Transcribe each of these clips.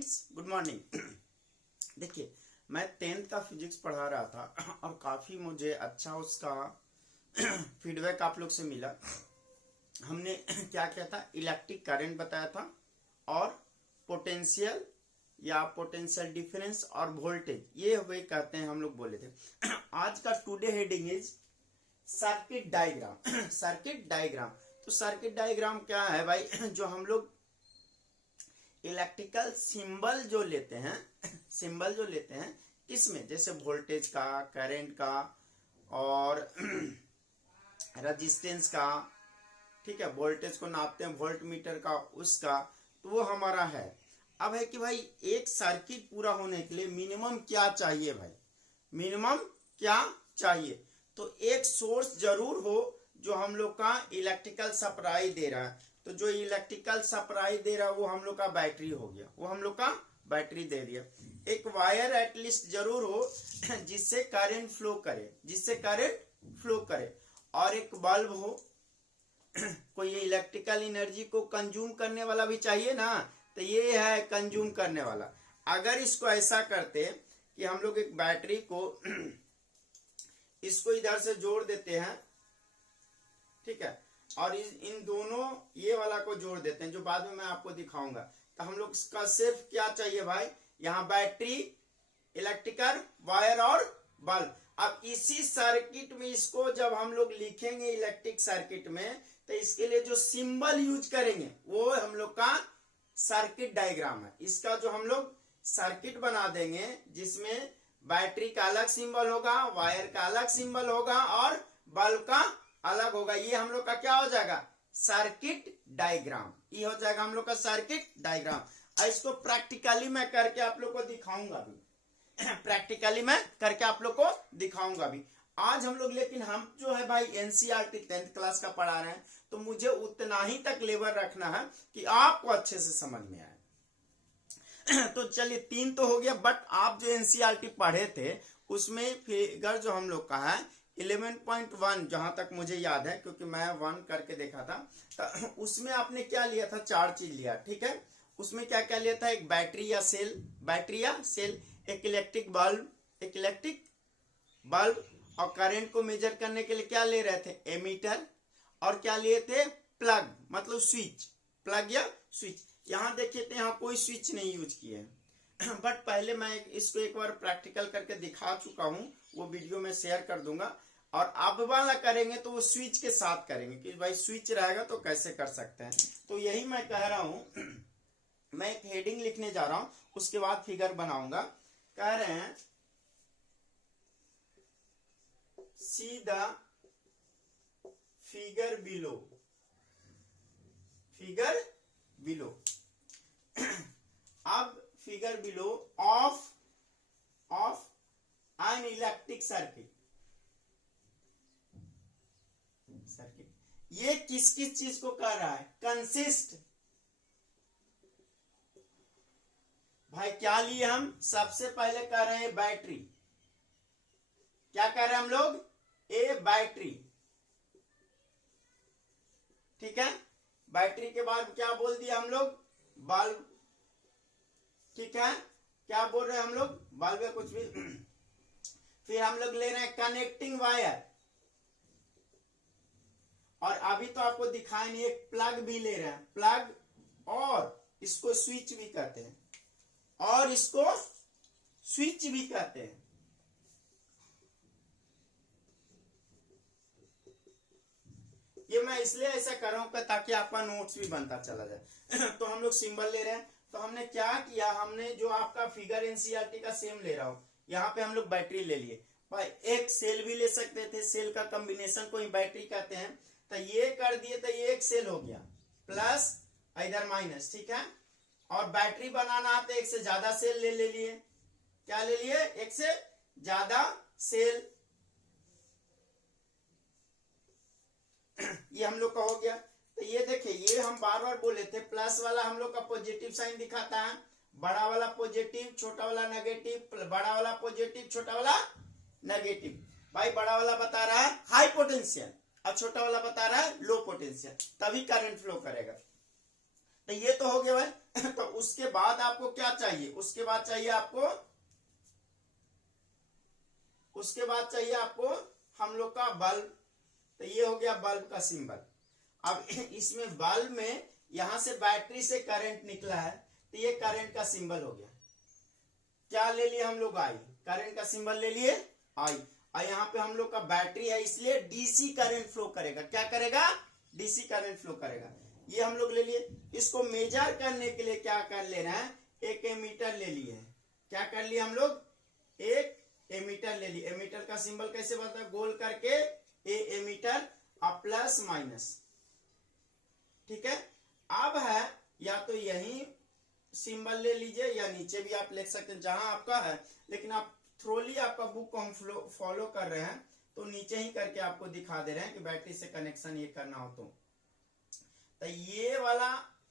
Friends, good morning. देखिए, मैं 10th का फिजिक्स पढ़ा रहा था और काफ़ी मुझे अच्छा उसका फीडबैक आप लोग से मिला। हमने क्या किया था, इलेक्ट्रिक करंट बताया था और पोटेंशियल या पोटेंशियल डिफरेंस और वोल्टेज, ये वे कहते हैं हम लोग बोले थे। आज का today heading is circuit diagram. Circuit diagram, तो सर्किट डायग्राम क्या है भाई, जो हम लोग इलेक्ट्रिकल सिंबल जो लेते हैं, सिंबल जो लेते हैं किसमें, जैसे वोल्टेज का, करंट का और रेजिस्टेंस का, ठीक है, वोल्टेज को नापते हैं वोल्ट मीटर का, उसका, तो वो हमारा है। अब है कि भाई एक सर्किट पूरा होने के लिए मिनिमम क्या चाहिए भाई, मिनिमम क्या चाहिए, तो एक सोर्स जरूर हो जो हम लोग का इलेक्ट्रिकल सप्लाई दे रहा है। तो जो इलेक्ट्रिकल सप्लाई दे रहा है वो हम लोग का बैटरी हो गया, वो हम लोग का बैटरी दे दिया। एक वायर एटलीस्ट जरूर हो जिससे करंट फ्लो करे, जिससे करंट फ्लो करे, और एक बल्ब हो, कोई इलेक्ट्रिकल एनर्जी को कंज्यूम करने वाला भी चाहिए ना, तो ये है कंज्यूम करने वाला। अगर इसको ऐसा करते कि हम लोग एक बैटरी को इसको इधर से जोड़ देते हैं, ठीक है, और इन दोनों ये वाला को जोड़ देते हैं, जो बाद में मैं आपको दिखाऊंगा, तो हम लोग इसका सिर्फ क्या चाहिए भाई, यहाँ बैटरी, इलेक्ट्रिकल वायर और बल्ब। अब इसी सर्किट में इसको जब हम लोग लिखेंगे इलेक्ट्रिक सर्किट में, तो इसके लिए जो सिंबल यूज करेंगे वो हम लोग का सर्किट डायग्राम है। इसका जो हम लोग सर्किट बना देंगे जिसमें बैटरी का अलग सिंबल होगा, वायर का अलग सिंबल होगा और बल्ब का अलग होगा, ये हम लोग का क्या हो जाएगा, सर्किट डायग्राम। ये हो जाएगा हम लोग का सर्किट डायग्राम। इसको प्रैक्टिकली मैं करके आप लोग को दिखाऊंगा भी, प्रैक्टिकली मैं करके आप लोग को दिखाऊंगा भी आज हम लोग। लेकिन हम जो है भाई एनसीईआरटी 10th क्लास का पढ़ा रहे हैं, तो मुझे उतना ही तक लेवल रखना है कि आपको अच्छे से समझ में आए। तो चलिए 3 तो हो गया, बट आप जो एनसीईआरटी पढ़े थे उसमें फिगर जो हम लोग का है 11.1, जहां तक मुझे याद है, क्योंकि मैं 1 करके देखा था, तो उसमें आपने क्या लिया था, 4 चीज लिया, ठीक है। उसमें क्या क्या लिया था, एक बैटरी या सेल, बैटरी या सेल, एक इलेक्ट्रिक बल्ब, एक इलेक्ट्रिक बल्ब, और करंट को मेजर करने के लिए क्या ले रहे थे, एमीटर, और क्या लिए थे, प्लग, मतलब स्विच, प्लग या स्विच। यहां देखिए तो यहाँ कोई स्विच नहीं यूज किए हैं, बट पहले मैं इसको एक बार प्रैक्टिकल करके दिखा चुका हूं, वो वीडियो में शेयर कर दूंगा। और अब वाला करेंगे तो वो स्विच के साथ करेंगे कि भाई स्विच रहेगा तो कैसे कर सकते हैं। तो यही मैं कह रहा हूं, मैं एक हेडिंग लिखने जा रहा हूं, उसके बाद फिगर बनाऊंगा। कह रहे हैं see the figure below, figure below. अब figure below of an electric circuit, ये किस किस चीज को कह रहा है, कंसिस्ट। भाई क्या लिए हम, सबसे पहले कह रहे हैं बैटरी, क्या कह रहे हैं हम लोग, ए बैटरी, ठीक है। बैटरी के बाद क्या बोल दिया हम लोग, बल्ब, ठीक है, क्या बोल रहे हैं हम लोग, बल्ब या कुछ भी। फिर हम लोग ले रहे हैं कनेक्टिंग वायर, और अभी तो आपको दिखाई नहीं, एक प्लग भी ले रहे हैं, प्लग, और इसको स्विच भी कहते हैं, और इसको स्विच भी कहते हैं। ये मैं इसलिए ऐसा कर रहा हूं ताकि आपका नोट्स भी बनता चला जाए। तो हम लोग सिंबल ले रहे हैं, तो हमने क्या किया, हमने जो आपका फिगर एनसीईआरटी का सेम ले रहा हूं, यहाँ पे हम लोग बैटरी ले लिए। भाई एक सेल भी ले सकते थे, सेल का कॉम्बिनेशन को ही बैटरी कहते हैं, तो ये कर दिए, तो ये एक सेल हो गया, प्लस इधर माइनस, ठीक है। और बैटरी बनाना आते एक से ज्यादा सेल ले लिए, क्या ले लिए, एक से ज्यादा सेल, ये हम लोग का हो गया। तो ये देखिए, ये हम बार बार बोले थे, प्लस वाला हम लोग का पॉजिटिव साइन दिखाता है, बड़ा वाला पॉजिटिव, छोटा वाला नेगेटिव, बड़ा वाला पॉजिटिव, छोटा वाला नेगेटिव। भाई बड़ा वाला बता रहा है हाई पोटेंशियल और छोटा वाला बता रहा है लो पोटेंशियल, तभी करंट फ्लो करेगा। तो ये तो हो गया भाई। तो उसके बाद आपको क्या चाहिए, उसके बाद चाहिए आपको हम लोग का बल्ब। तो ये हो गया बल्ब का सिंबल। अब इसमें बल्ब में यहां से बैटरी से करंट निकला है, तो ये करंट का सिंबल हो गया। क्या ले लिए हम लोग, आई, करंट का सिंबल ले लिए आई। और यहाँ पे हम लोग का बैटरी है, इसलिए डीसी करंट फ्लो करेगा। क्या करेगा, डीसी करंट फ्लो करेगा। ये हम लोग ले लिए। इसको मेजर करने के लिए क्या कर ले रहे हैं, एक एमीटर ले लिए हैं। क्या कर लिए हम लोग, एक एमीटर ले लिए। एमीटर का सिंबल कैसे बनता है, गोल करके ए एमीटर और प्लस माइनस। ठीक है, अब है या तो यही सिंबल ले लीजिए या नीचे भी आप लिख सकते हैं जहां आपका है, लेकिन आप थ्रोली आपका बुक को हम फॉलो कर रहे हैं तो नीचे ही करके आपको दिखा दे रहे हैं कि बैटरी से कनेक्शन ये करना हो तो ये वाला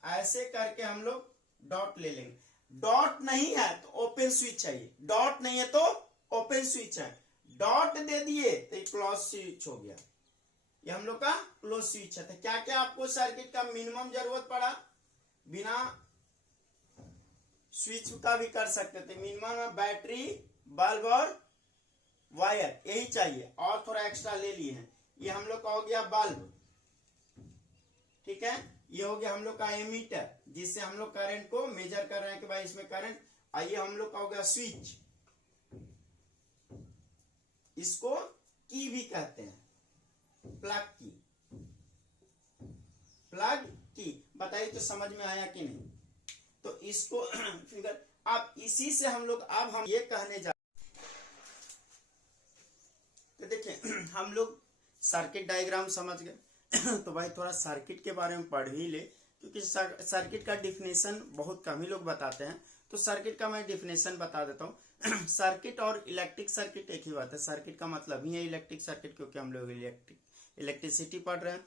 ऐसे करके हम लोग डॉट ले लेंगे। डॉट नहीं है तो ओपन स्विच चाहिए, डॉट नहीं है तो ओपन स्विच है। डॉट दे दिए तो क्लोज स्विच हो गया, ये हम लोग का क्लोज स्विच है। तो क्या क्या आपको सर्किट का मिनिमम जरूरत पड़ा, बिना स्विच का भी कर सकते थे। मिनिमम बैटरी, बल्ब और वायर यही चाहिए, और थोड़ा एक्स्ट्रा ले लिए हैं। ये हम लोग का हो गया बल्ब, ठीक है। ये हो गया हम लोग का एमीटर, जिससे हम लोग करंट को मेजर कर रहे हैं कि भाई इसमें करंट। आइए हम लोग का हो गया स्विच, इसको की भी कहते हैं, प्लग की, प्लग की। बताइए तो समझ में आया कि नहीं। तो इसको फिगर, अब इसी से हम लोग, अब हम ये कहने जा, तो देखिए हम लोग सर्किट डायग्राम समझ गए। तो भाई थोड़ा सर्किट के बारे में पढ़ ही ले, क्योंकि सर्किट का डिफिनेशन बहुत कम ही लोग बताते हैं। तो सर्किट का मैं डिफिनेशन बता देता हूँ। सर्किट और इलेक्ट्रिक सर्किट एक ही बात है। सर्किट का मतलब ही है इलेक्ट्रिक सर्किट, क्योंकि हम लोग इलेक्ट्रिसिटी पढ़ रहे हैं।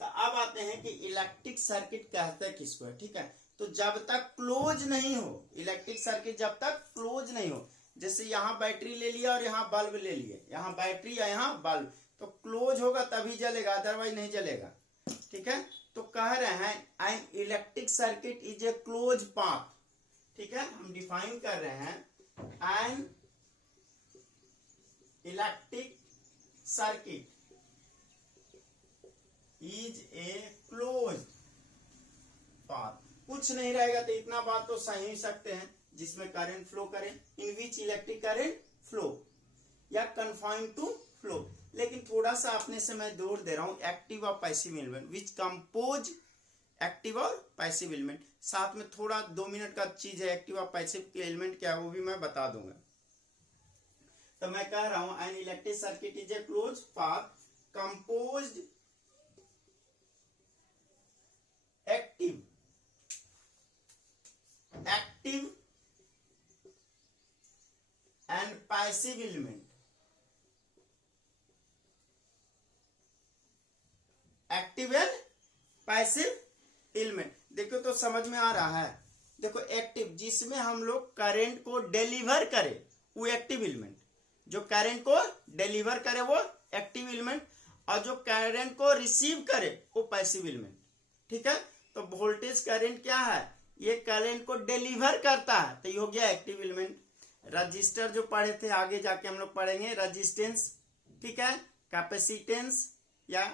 तो अब आते हैं कि इलेक्ट्रिक सर्किट कहते हैं किसको है, ठीक है। तो जब तक क्लोज नहीं हो, इलेक्ट्रिक सर्किट जब तक क्लोज नहीं हो, जैसे यहाँ बैटरी ले लिया और यहाँ बल्ब ले लिया, यहाँ बैटरी या यहाँ बल्ब, तो क्लोज होगा तभी जलेगा, अदरवाइज नहीं जलेगा, ठीक है। तो कह रहे हैं N electric circuit is a close path, ठीक है। हम डिफाइन कर रहे हैं N electric circuit is a close path. कुछ नहीं रहेगा तो इतना बात तो सही सकते हैं, जिसमें करंट फ्लो करे, इन विच इलेक्ट्रिक करंट फ्लो, या कन्फाइंड टू फ्लो। लेकिन थोड़ा सा अपने से मैं जोर दे रहा हूं, एक्टिव और passive element which compose active और पैसिव एलिमेंट। साथ में थोड़ा 2 मिनट का चीज है, एक्टिव और पैसिव एलिमेंट क्या है वो भी मैं बता दूंगा। तो मैं कह रहा हूं N electric circuit is a close path composed active and passive element. Active and passive element, देखो तो समझ में आ रहा है। देखो एक्टिव, जिसमें हम लोग करंट को डिलीवर करे वो एक्टिव एलिमेंट, जो करंट को डिलीवर करे वो एक्टिव एलिमेंट, और जो करंट को रिसीव करे वो पैसिव एलिमेंट, ठीक है। तो वोल्टेज करंट क्या है, ये करंट को डिलीवर करता है, तो ये हो गया एक्टिव एलिमेंट। रजिस्टर जो पढ़े थे, आगे जाके हम लोग पढ़ेंगे रजिस्टेंस, ठीक है, कैपेसिटेंस या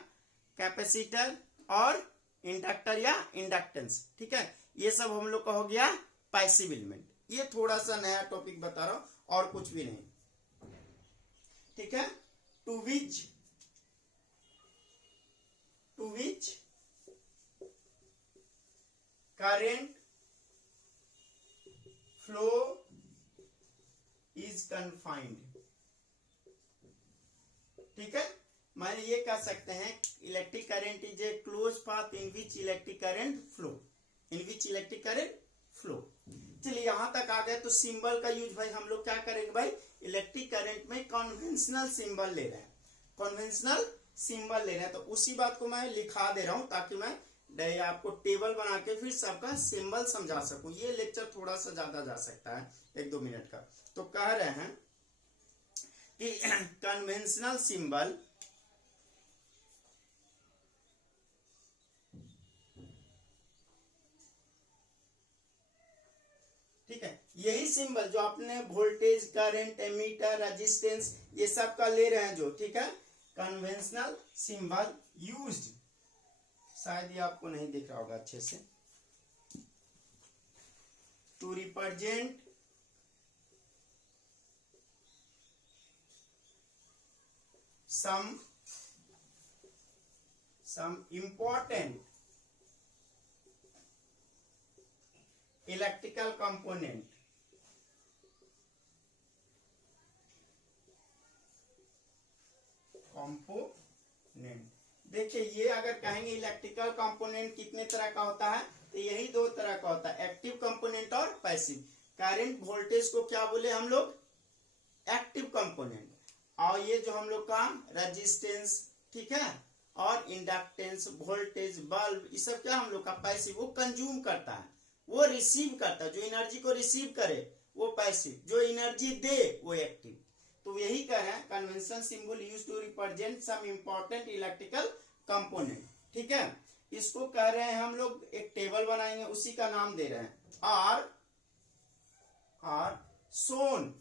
कैपेसिटर, और इंडक्टर या इंडक्टेंस, ठीक है। ये सब हम लोग का हो गया पैसिव एलिमेंट। ये थोड़ा सा नया टॉपिक बता रहा हूं और कुछ भी नहीं, ठीक है। To which current flow is confined, ठीक है। मैंने ये कह सकते हैं electric current is a close path in which electric current flow, in which electric current flow. चलिए यहां तक आ गए। तो सिंबल का यूज भाई हम लोग क्या करेंगे, भाई इलेक्ट्रिक करंट में कन्वेंशनल सिंबल ले रहे हैं, कन्वेंशनल सिंबल ले रहे हैं। तो उसी बात को मैं लिखा दे रहा हूं ताकि मैं आपको टेबल बना के फिर सबका सिंबल समझा सकूं। ये लेक्चर थोड़ा सा ज्यादा जा सकता है, 1-2 मिनट का। तो कह रहे हैं कि कन्वेंशनल सिंबल यही सिंबल जो आपने वोल्टेज, करंट, एमीटर, रेजिस्टेंस ये सब का ले रहे हैं जो, ठीक है, कन्वेंशनल सिंबल यूज्ड, शायद ये आपको नहीं दिख रहा होगा अच्छे से, to represent some important electrical component, देखिए ये अगर कहेंगे इलेक्ट्रिकल कंपोनेंट कितने तरह का होता है, तो यही दो तरह का होता है, एक्टिव कंपोनेंट और पैसिव। करंट वोल्टेज को क्या बोले हम लोग, एक्टिव कंपोनेंट, और ये जो हम लोग का रेजिस्टेंस, ठीक है, और इंडक्टेंस, वोल्टेज, बल्ब, ये सब क्या हम लोग का पैसिव, वो कंज्यूम करता है, वो रिसीव करता है, जो एनर्जी को रिसीव करे वो पैसिव, जो एनर्जी दे वो एक्टिव। तो यही कह रहे हैं convention symbol use to represent some important electrical component, ठीक है। इसको कह रहे हैं हम लोग, एक टेबल बनाएंगे, उसी का नाम दे रहे हैं आर सोन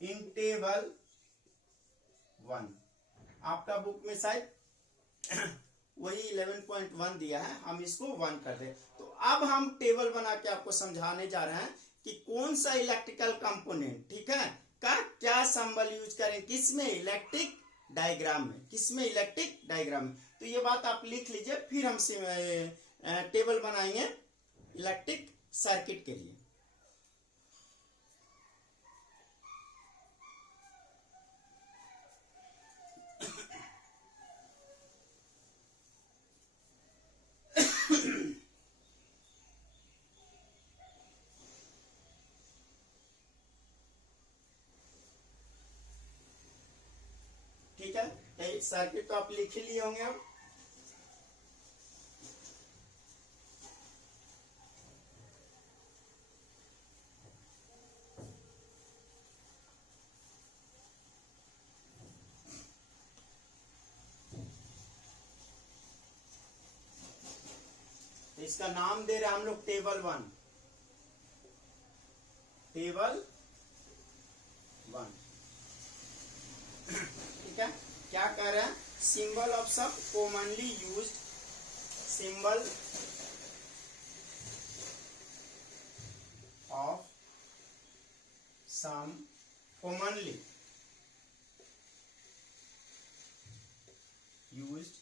इन टेबल 1। आपका बुक में शायद वही 11.1 दिया है, हम इसको 1 कर दें। तो अब हम टेबल बना के आपको समझाने जा रहे हैं कि कौन सा इलेक्ट्रिकल कंपोनेंट, ठीक है, का क्या सिंबल यूज करें, किसमें, इलेक्ट्रिक डायग्राम में, किसमें, इलेक्ट्रिक डायग्राम में। तो ये बात आप लिख लीजिए, फिर हम टेबल बनाएंगे इलेक्ट्रिक सर्किट के लिए। ठीक है, सर्किट तो आप लिख ही लिए होंगे अब। इसका नाम दे रहे हैं हम लोग टेबल 1, टेबल 1, ठीक है। क्या कह रहे हैं, symbol of some commonly used, symbol of some commonly used,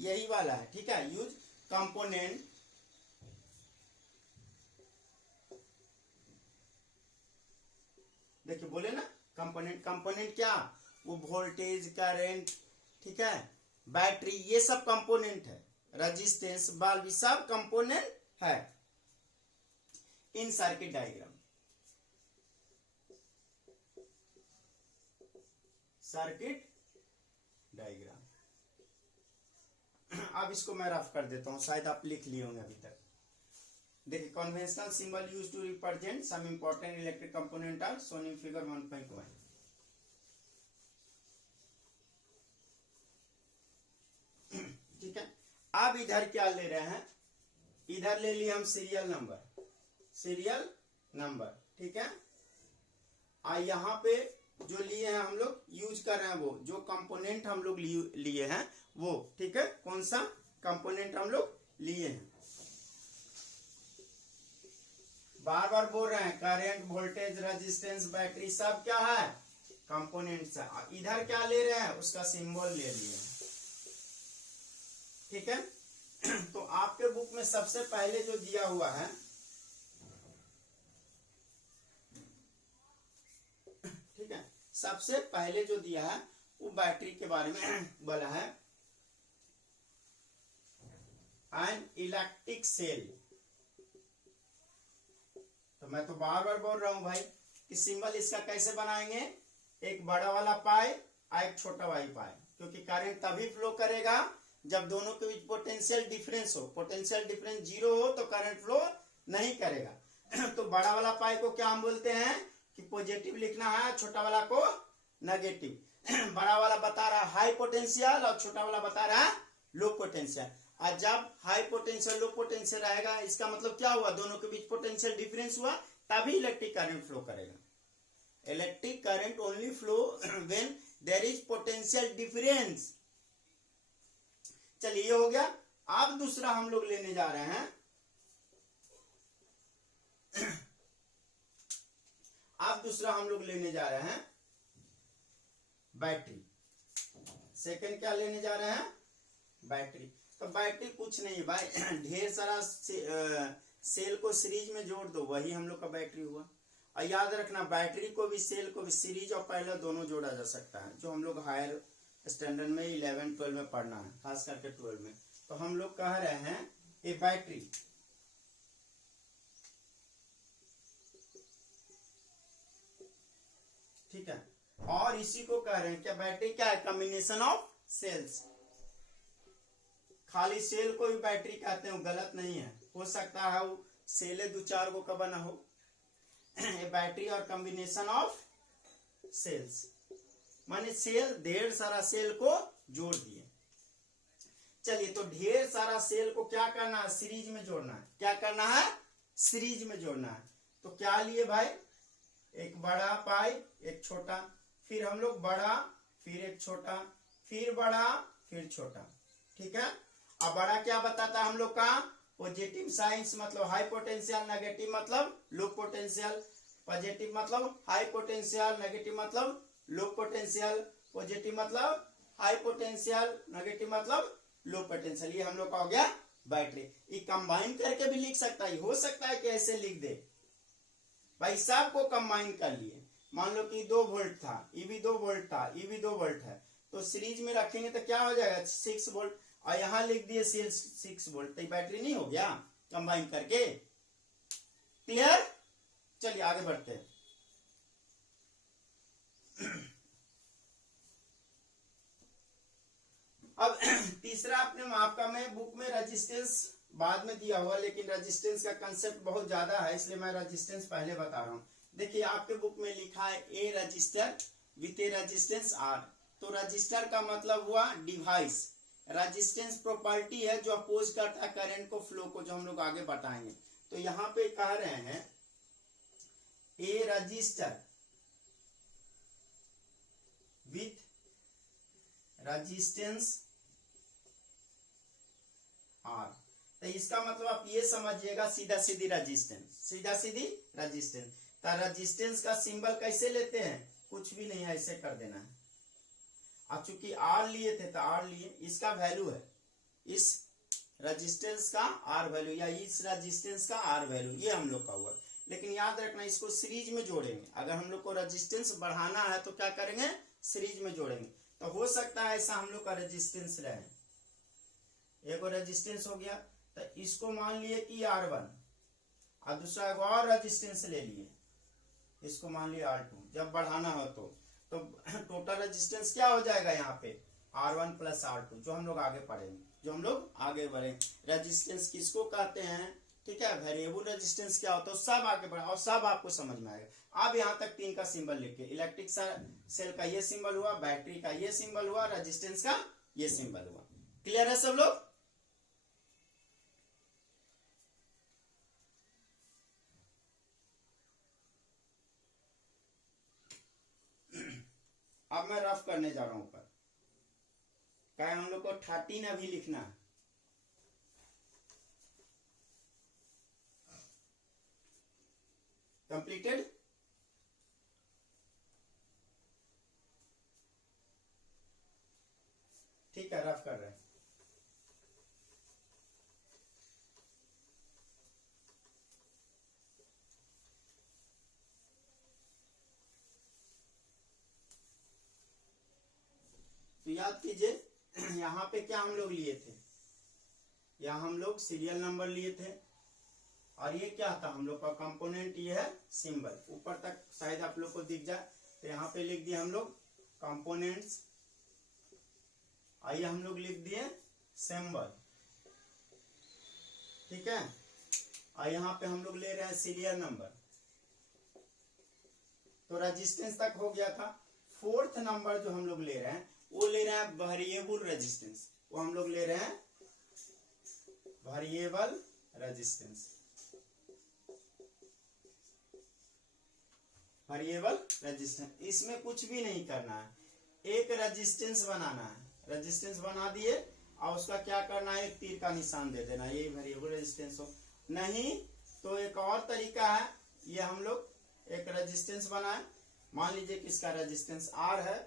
यही वाला है, ठीक है, यूज कंपोनेंट देखिए बोले ना, कंपोनेंट क्या, वो वोल्टेज, करंट, ठीक है, बैटरी, ये सब कंपोनेंट है, रेजिस्टेंस, बल्ब, सब कंपोनेंट है इन सर्किट डायग्राम, सर्किट डायग्राम। अब इसको मैं रफ कर देता हूं, शायद आप लिख लिए होंगे अभी तक। देखिए, conventional symbol use to represent some important electric component are shown in figure 1.1। ठीक है, अब इधर क्या ले रहे हैं, इधर ले लिए हम सीरियल नंबर, ठीक है। यहाँ पे जो लिए हैं हम लोग, यूज कर रहे हैं वो जो कंपोनेंट हम लोग लिए हैं वो, ठीक है, कौन सा कंपोनेंट हम लोग लिए हैं, बार बार बोल रहे हैं, करंट, वोल्टेज, रेजिस्टेंस, बैटरी, सब क्या है, कंपोनेंट्स है। इधर क्या ले रहे हैं, उसका सिंबल ले लिए, ठीक है। तो आपके बुक में सबसे पहले जो दिया हुआ है, ठीक है, सबसे पहले जो दिया है वो बैटरी के बारे में बोला है, एन इलेक्ट्रिक सेल। तो मैं तो बार बार बोल रहा हूं भाई कि सिंबल इसका कैसे बनाएंगे, एक बड़ा वाला पाई और एक छोटा वाला पाई, क्योंकि करंट तभी फ्लो करेगा जब दोनों के बीच पोटेंशियल डिफरेंस हो, पोटेंशियल डिफरेंस 0 हो तो करंट फ्लो नहीं करेगा। तो बड़ा वाला पाई को क्या हम बोलते हैं कि पॉजिटिव लिखना है, छोटा वाला को नेगेटिव। बड़ा वाला बता रहा है हाई पोटेंशियल और छोटा वाला बता रहा है लो पोटेंशियल। और जब हाई पोटेंशियल लो पोटेंशियल रहेगा, इसका मतलब क्या हुआ, दोनों के बीच पोटेंशियल डिफरेंस हुआ, तभी इलेक्ट्रिक करंट फ्लो करेगा। Electric current only flow when there is potential difference. चलिए ये हो गया। अब दूसरा हम लोग लेने जा रहे हैं, अब दूसरा हम लोग लेने जा रहे हैं बैटरी। सेकंड क्या लेने जा रहे हैं, बैटरी। तो बैटरी कुछ नहीं है भाई, ढेर सारा सेल को सीरीज में जोड़ दो, वही हम लोग का बैटरी हुआ। और याद रखना बैटरी को भी सेल को भी सीरीज और पैरेलल दोनों जोड़ा जा सकता है, जो हम लोग हायर स्टैंडर्ड में 11-12 में पढ़ना है, खास करके 12 में। तो हम लोग कह रहे हैं ये बैटरी, ठीक है, और इसी को कह रहे हैं क्या, बैटरी क्या है, कॉम्बिनेशन ऑफ सेल्स। खाली सेल को भी बैटरी कहते हैं, गलत नहीं है, हो सकता है वो सेले 2-4 को का बना हो। ये बैटरी और कॉम्बिनेशन ऑफ सेल्स, माने सेल, ढेर सारा सेल को जोड़ दिए। चलिए तो ढेर सारा सेल को क्या करना है, सीरीज में जोड़ना है। क्या करना है, सीरीज में जोड़ना है। तो क्या लिए भाई, एक बड़ा पाई एक छोटा, फिर हम लोग बड़ा फिर एक छोटा, फिर बड़ा फिर छोटा, ठीक है। अब बड़ा क्या बताता है हम लोग का, पॉजिटिव साइंस मतलब हाई पोटेंशियल, नेगेटिव मतलब लो पोटेंशियल। पॉजिटिव मतलब हाई पोटेंशियल, नेगेटिव मतलब लो पोटेंशियल। पॉजिटिव मतलब हाई पोटेंशियल, नेगेटिव मतलब लो पोटेंशियल। ये हम लोग का हो गया बैटरी। ये कंबाइन करके भी लिख सकता है, हो सकता है कि ऐसे लिख दे भाई, सब को कंबाइन कर लिए। मान लो कि 2 वोल्ट था, ये भी 2 वोल्ट था, ये भी 2 वोल्ट है, तो सीरीज में रखेंगे तो क्या हो जाएगा 6 वोल्ट, और यहां लिख दिए 6 वोल्ट, तो बैटरी नहीं हो गया कंबाइन करके। क्लियर, चलिए आगे बढ़ते हैं। अब तीसरा अपने आपका मैं बुक में रेजिस्टेंस बाद में दिया हुआ, लेकिन रेजिस्टेंस का कंसेप्ट बहुत ज्यादा है, इसलिए मैं रेजिस्टेंस पहले बता रहा हूं। देखिए आपके बुक में लिखा है a register with a resistance R. तो रजिस्टर का मतलब हुआ डिवाइस, रेजिस्टेंस प्रॉपर्टी है जो अपोज करता है करंट को, फ्लो को, जो हम लोग आगे बताएंगे। तो यहां पे कह रहे हैं ए रजिस्टर विथ रेजिस्टेंस आर। तो इसका मतलब आप ये समझिएगा, सीधा सीधी रेजिस्टेंस, सीधा सीधी रेजिस्टेंस। तो रेजिस्टेंस का सिंबल कैसे लेते हैं, कुछ भी नहीं, ऐसे कर देना है। अब चूंकि आर लिए थे तो आर लिए, इसका वैल्यू है, इस रेजिस्टेंस का आर वैल्यू, या इस रेजिस्टेंस का आर वैल्यू, ये हम लोग का हुआ। लेकिन याद रखना इसको सीरीज में जोड़ेंगे। अगर हम लोग को रेजिस्टेंस बढ़ाना है तो क्या करेंगे, सीरीज में जोड़ेंगे। तो हो सकता है ऐसा हम लोग का रेजिस्टेंस रहे, एक और रेजिस्टेंस हो गया, तो इसको मान लिए कि R1, और दूसरा एक और रेजिस्टेंस ले लिए, इसको मान लिया R2। जब बढ़ाना हो तो टोटल रेजिस्टेंस क्या हो जाएगा यहाँ पे, R1 प्लस R2, जो हम लोग आगे पढ़ेंगे, जो हम लोग आगे बढ़ेंगे। रेजिस्टेंस किसको कहते हैं, ठीक है, वेरिएबल रेजिस्टेंस क्या होता है, सब आगे बढ़ा और सब आपको समझ में आएगा। अब यहाँ तक 3 का सिंबल लिखे, इलेक्ट्रिक सेल का ये सिंबल हुआ, बैटरी का ये सिंबल हुआ, रेजिस्टेंस का ये सिंबल हुआ। क्लियर है सब लोग। अब मैं रफ करने जा रहा हूं ऊपर, क्या हम लोग को 13 अभी लिखना है। कंप्लीटेड, ठीक है, रफ कर रहे हैं। तो याद कीजिए यहाँ पे क्या हम लोग लिए थे, यहाँ हम लोग सीरियल नंबर लिए थे, और ये क्या था हम लोग का कंपोनेंट, ये है सिंबल। ऊपर तक शायद आप लोग को दिख जाए, तो यहाँ पे लिख दिए हम लोग कंपोनेंट्स, आइए हम लोग लिख दिए सिंबल, ठीक है। और यहाँ पे हम लोग ले रहे हैं सीरियल नंबर। तो रेजिस्टेंस तक हो गया था। 4th नंबर जो हम लोग ले रहे हैं वो ले रहे हैं वेरिएबल रेजिस्टेंस, वो हम लोग ले रहे हैं वेरिएबल रेजिस्टेंस, वेरिएबल रेजिस्टेंस। इसमें कुछ भी नहीं करना है, एक रेजिस्टेंस बनाना है, रेजिस्टेंस बना दिए और उसका क्या करना है, एक तीर का निशान दे देना, यही वेरिएबल रेजिस्टेंस हो। नहीं तो एक और तरीका है, ये हम लोग एक रेजिस्टेंस बनाए, मान लीजिए कि इसका रेजिस्टेंस R है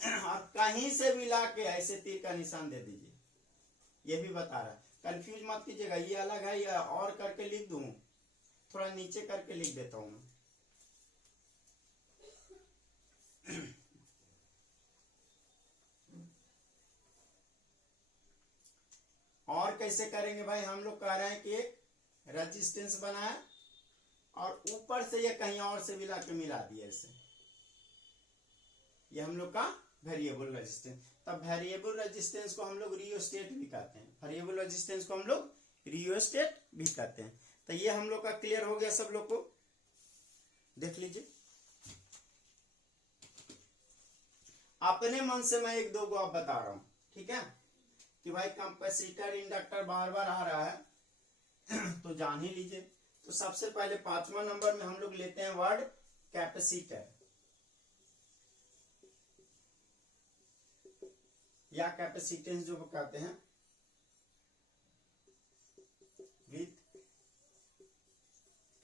और कहीं से भी लाके ऐसे तीर का निशान दे दीजिए, ये भी बता रहा है, कंफ्यूज मत कीजिएगा, ये अलग है या और करके लिख दूं, थोड़ा नीचे करके लिख देता हूं मैं। और कैसे करेंगे भाई, हम लोग कह रहे हैं कि एक रेजिस्टेंस बनाए और ऊपर से ये कहीं और से मिला के मिला दिए ऐसे, ये हम लोग का वेरिएबल रेजिस्टेंस। तब वेरिएबल रेजिस्टेंस को हम लोग रियोस्टेट भी कहते हैं, वेरिएबल रेजिस्टेंस को हम लोग रियोस्टेट भी कहते हैं। तो ये हम लोग का क्लियर हो गया, सब लोग को देख लीजिए। अपने मन से मैं एक दो को आप बता रहा हूं, ठीक है, कि भाई कैपेसिटर इंडक्टर बार बार आ रहा है तो जान ही लीजिए। तो सबसे पहले 5वां नंबर में हम लोग लेते हैं वर्ड कैपेसिटर या कैपेसिटेंस जो कहते हैं, विथ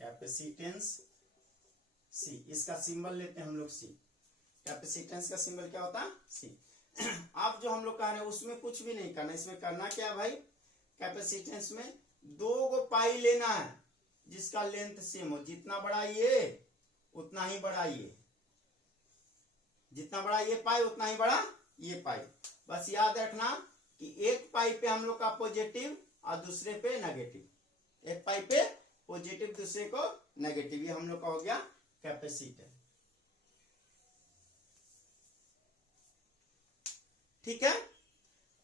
कैपेसिटेंस सी, इसका सिंबल लेते हैं हम लोग सी। कैपेसिटेंस का सिंबल क्या होता है, सी। अब जो हम लोग कह रहे हैं उसमें कुछ भी नहीं करना, इसमें करना क्या भाई, कैपेसिटेंस में 2 गो पाई लेना है जिसका लेंथ सेम हो, जितना बड़ा ये उतना ही बड़ा ये, जितना बड़ा ये पाई उतना ही बड़ा ये पाई। बस याद रखना कि एक पाई पे हम लोग का पॉजिटिव और दूसरे पे नेगेटिव, एक पाई पे पॉजिटिव दूसरे को नेगेटिव, ये हम लोग का हो गया कैपेसिटर, ठीक है।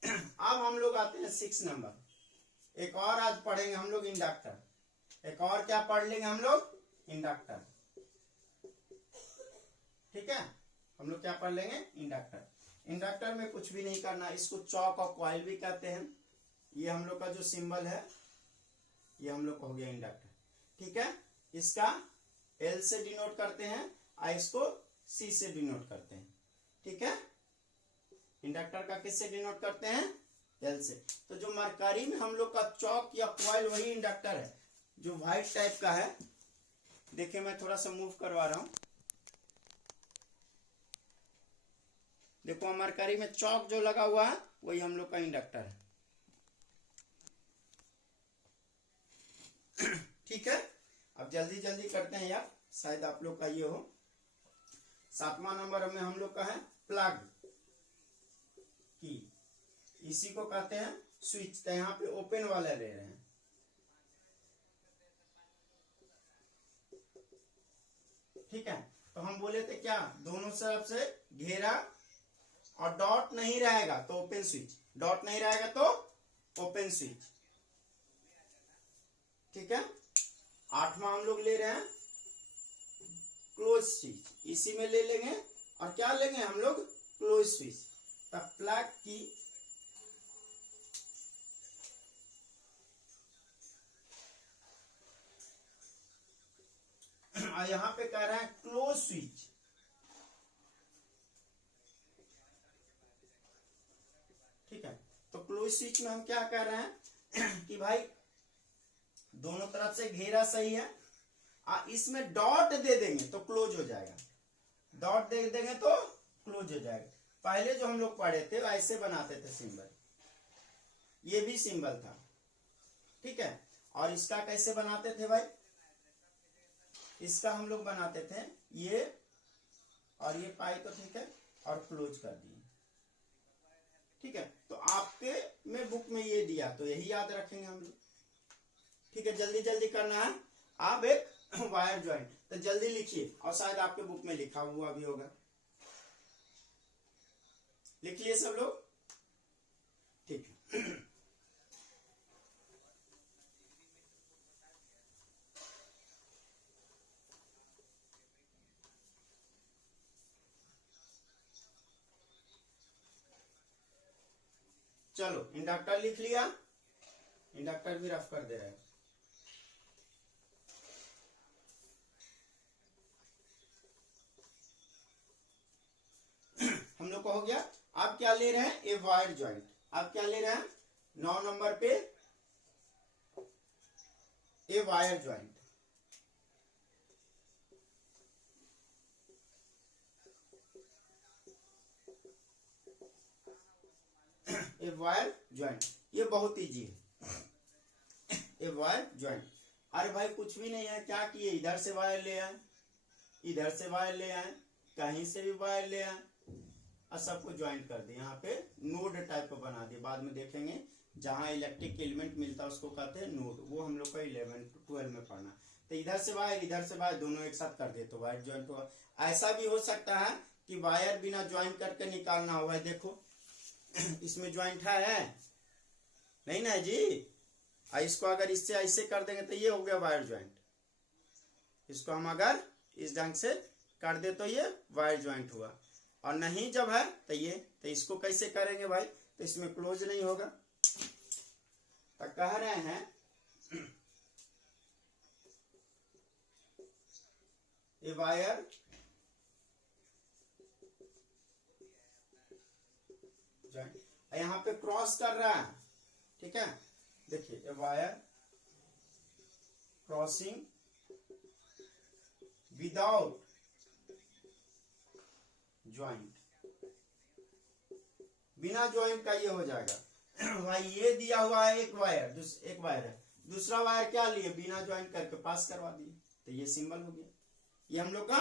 अब हम लोग आते हैं 6 नंबर, एक और आज पढ़ेंगे हम लोग इंडक्टर, एक और क्या पढ़ लेंगे हम लोग, इंडक्टर, ठीक है। हम लोग क्या पढ़ लेंगे, इंडक्टर। इंडक्टर में कुछ भी नहीं करना, इसको चौक और कॉइल भी कहते हैं। ये हम लोग का जो सिंबल है ये हम लोग का हो गया इंडक्टर, ठीक है। इसका L से डिनोट करते हैं और इसको C से डिनोट करते हैं, ठीक है। इंडक्टर का किससे डिनोट करते हैं, L से। तो जो मरकरी में हम लोग का चौक या कॉइल वही इंडक्टर है, जो व्हाइट टाइप का है। देखिए मैं थोड़ा सा मूव करवा रहा हूं, देखो मरकरी में चौक जो लगा हुआ है वही हम लोग का इंडक्टर है, ठीक है। अब जल्दी जल्दी करते हैं यार, शायद आप लोग का ये हो। 7वां नंबर में हम लोग का है प्लग की, इसी को कहते हैं स्विच। तो यहाँ पे ओपन वाला ले रहे हैं, ठीक है। तो हम बोले थे क्या, दोनों तरफ से घेरा और डॉट नहीं रहेगा तो ओपन स्विच, डॉट नहीं रहेगा तो ओपन स्विच, ठीक है। 8वां हम लोग ले रहे हैं क्लोज स्विच, इसी में ले लेंगे और क्या लेंगे हम लोग, क्लोज स्विच। तब प्लग की और यहां पे कह रहे हैं क्लोज स्विच, ठीक है। तो क्लोज स्विच में हम क्या कर रहे हैं कि भाई दोनों तरफ से घेरा सही है, इसमें डॉट दे देंगे तो क्लोज हो जाएगा, डॉट दे देंगे तो क्लोज हो जाएगा। पहले जो हम लोग पढ़े थे ऐसे बनाते थे सिंबल, ये भी सिंबल था, ठीक है। और इसका कैसे बनाते थे भाई, इसका हम लोग बनाते थे ये और ये पाई तो ठीक है और क्लोज कर दिए, ठीक है। तो आपके में बुक में ये दिया तो यही याद रखेंगे हम लोग, ठीक है। जल्दी जल्दी करना है। आप एक वायर ज्वाइंट, तो जल्दी लिखिए और शायद आपके बुक में लिखा हुआ भी होगा, लिख लिए सब लोग, ठीक है। चलो इंडक्टर लिख लिया, इंडक्टर भी रफ कर दे रहा है। हम लोग को हो गया। आप क्या ले रहे हैं, ए वायर ज्वाइंट। आप क्या ले रहे हैं 9 नंबर पे, a wire joint. A wire joint, ये बहुत इजी है। ए वायर ज्वाइंट, अरे भाई कुछ भी नहीं है, क्या किए, इधर से वायर ले आए, इधर से वायर ले आए, कहीं से भी वायर ले आए और सबको ज्वाइंट कर दिए। यहाँ पे नोड टाइप का बना दिए, बाद में देखेंगे जहां इलेक्ट्रिक एलिमेंट मिलता है उसको कहते हैं नोड, वो हम लोग को 11-12 में पढ़ना। तो इधर से वायर इधर से वायर दोनों एक साथ कर दे तो वायर ज्वाइंट हुआ। ऐसा भी हो सकता है कि वायर बिना ज्वाइंट करके निकालना हुआ है, देखो इसमें ज्वाइंट है नहीं ना जी। इसको अगर इससे ऐसे कर देंगे तो ये हो गया वायर ज्वाइंट। इसको हम अगर इस ढंग से कर दे तो ये वायर ज्वाइंट हुआ, और नहीं जब है तो ये, तो इसको कैसे करेंगे भाई, तो इसमें क्लोज नहीं होगा। तो कह रहे हैं ए वायर ज्वाइंट, यहाँ पे क्रॉस कर रहा है, ठीक है। देखिए a wire crossing without joint, बिना ज्वाइंट का ये हो जाएगा। भाई ये दिया हुआ है एक वायर, एक वायर है, दूसरा वायर क्या लिए, बिना ज्वाइंट करके पास करवा दिए, तो ये सिंबल हो गया, ये हम लोग का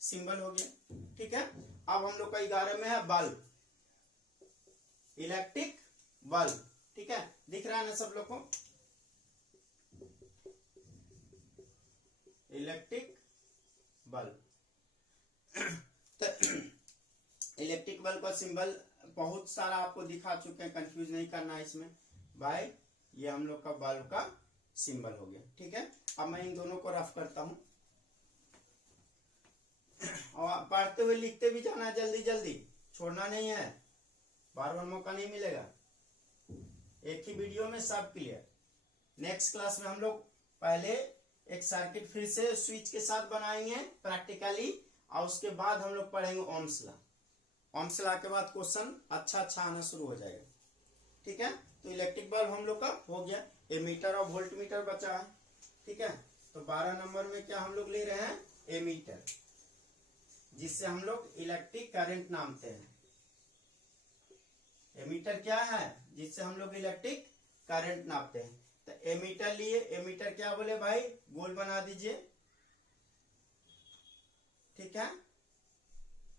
सिंबल हो गया, ठीक है। अब हम लोग का 11 में है बल्ब, इलेक्ट्रिक बल्ब, ठीक है। दिख रहा है ना सब लोग को, इलेक्ट्रिक बल्ब। तो इलेक्ट्रिक बल्ब का सिंबल बहुत सारा आपको दिखा चुके हैं, कंफ्यूज नहीं करना है इसमें भाई, ये हम लोग का बल्ब का सिंबल हो गया, ठीक है। अब मैं इन दोनों को रफ करता हूं, और पढ़ते हुए लिखते भी जाना, जल्दी जल्दी छोड़ना नहीं है, बार बार मौका नहीं मिलेगा, एक ही वीडियो में सब क्लियर। नेक्स्ट क्लास में हम लोग पहले एक सर्किट फिर से स्विच के साथ बनाएंगे प्रैक्टिकली, और उसके बाद हम लोग पढ़ेंगे ओम्स लॉ। ओम्स लॉ के बाद क्वेश्चन अच्छा आना शुरू हो जाएगा, ठीक है। तो इलेक्ट्रिक बल्ब हम लोग का हो गया, एमीटर और वोल्ट मीटर बचा है, ठीक है। तो 12 नंबर में क्या हम लोग ले रहे हैं, एमीटर, जिससे हम लोग इलेक्ट्रिक करंट नापते हैं। एमीटर क्या है, जिससे हम लोग इलेक्ट्रिक करंट नापते हैं। तो एमीटर लिए, एमीटर क्या बोले भाई, गोल बना दीजिए, ठीक है।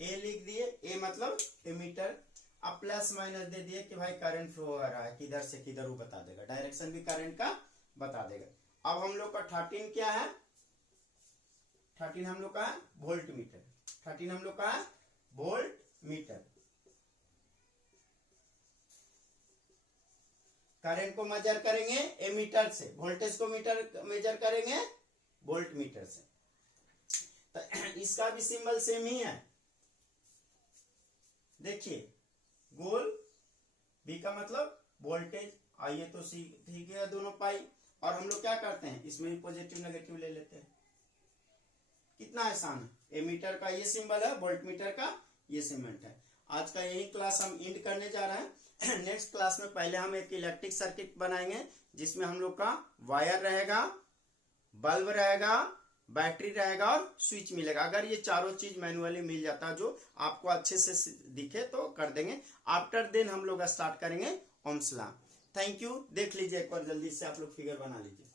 ए लिख दिए, ए मतलब एमीटर। अब प्लस माइनस दे दिए कि भाई करंट फ्लो हो रहा है, किधर से किधर वो बता देगा, डायरेक्शन भी करंट का बता देगा। अब हम लोग का 13 क्या है, 13 हम लोग का है वोल्ट मीटर, 13 हम लोग का है वोल्ट मीटर। करंट को मेजर करेंगे एमीटर से, वोल्टेज को मेजर करेंगे वोल्ट मीटर से। तो इसका भी सिंबल सेम ही है, देखिए गोल, बी का मतलब वोल्टेज, आइए तो ठीक है दोनों पाई। और हम लोग क्या करते हैं, इसमें भी पॉजिटिव नेगेटिव ले लेते हैं, कितना आसान है। एमीटर का ये सिंबल है, वोल्ट मीटर का ये सिंबल है। आज का यही क्लास हम एंड करने जा रहे हैं। नेक्स्ट क्लास में पहले हम एक इलेक्ट्रिक सर्किट बनाएंगे, जिसमें हम लोग का वायर रहेगा, बल्ब रहेगा, बैटरी रहेगा और स्विच मिलेगा। अगर ये चारों चीज मैनुअली मिल जाता, जो आपको अच्छे से दिखे तो कर देंगे। आफ्टर देन हम लोग स्टार्ट करेंगे ओम्स लॉ। थैंक यू, देख लीजिए एक बार जल्दी से आप लोग फिगर बना लीजिए।